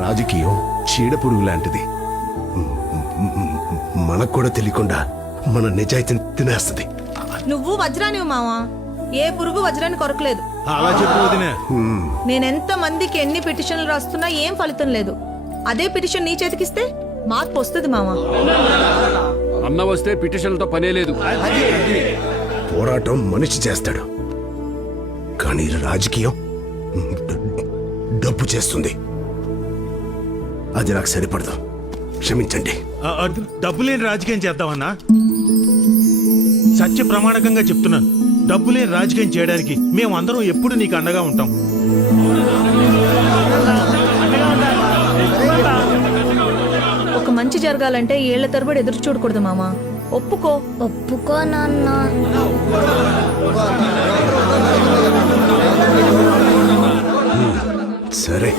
రాజకీయం చీడపురుగు లాంటిది. మనకు కూడా తెలియకుండా మన నిజాయితీని తినేస్తది. నువ్వు వజ్రానివి మావా, ఏ పురుగు వజ్రాన్ని కొరకలేదు. అలా చెప్పు వదినా. నేనెంత మందికి ఎన్ని పిటిషన్లు రాస్తున్నా ఏం ఫలితం లేదు. అదే పిటిషన్ నీ చేతికిస్తే మార్పు వస్తుంది మావా. అన్న వస్తే పిటిషన్లతో పనే లేదు. పోరాటం మనిషి చేస్తాడు, కానీ రాజకీయం డబ్బు చేస్తుంది. అది నాకు సరిపడదు, క్షమించండి. డబ్బు లేని రాజకీయం చేద్దామన్నా? సత్య ప్రమాణకంగా చెప్తున్నాను, డబ్బు లేని రాజకీయం చేయడానికి మేమందరం ఎప్పుడు నీకు అండగా ఉంటాం. ఒక మంచి జరగాలంటే ఏళ్ల తరబడి ఎదురు చూడకూడదు మామా. ఒప్పుకో. ఒప్పుకో నాన్న. సరే.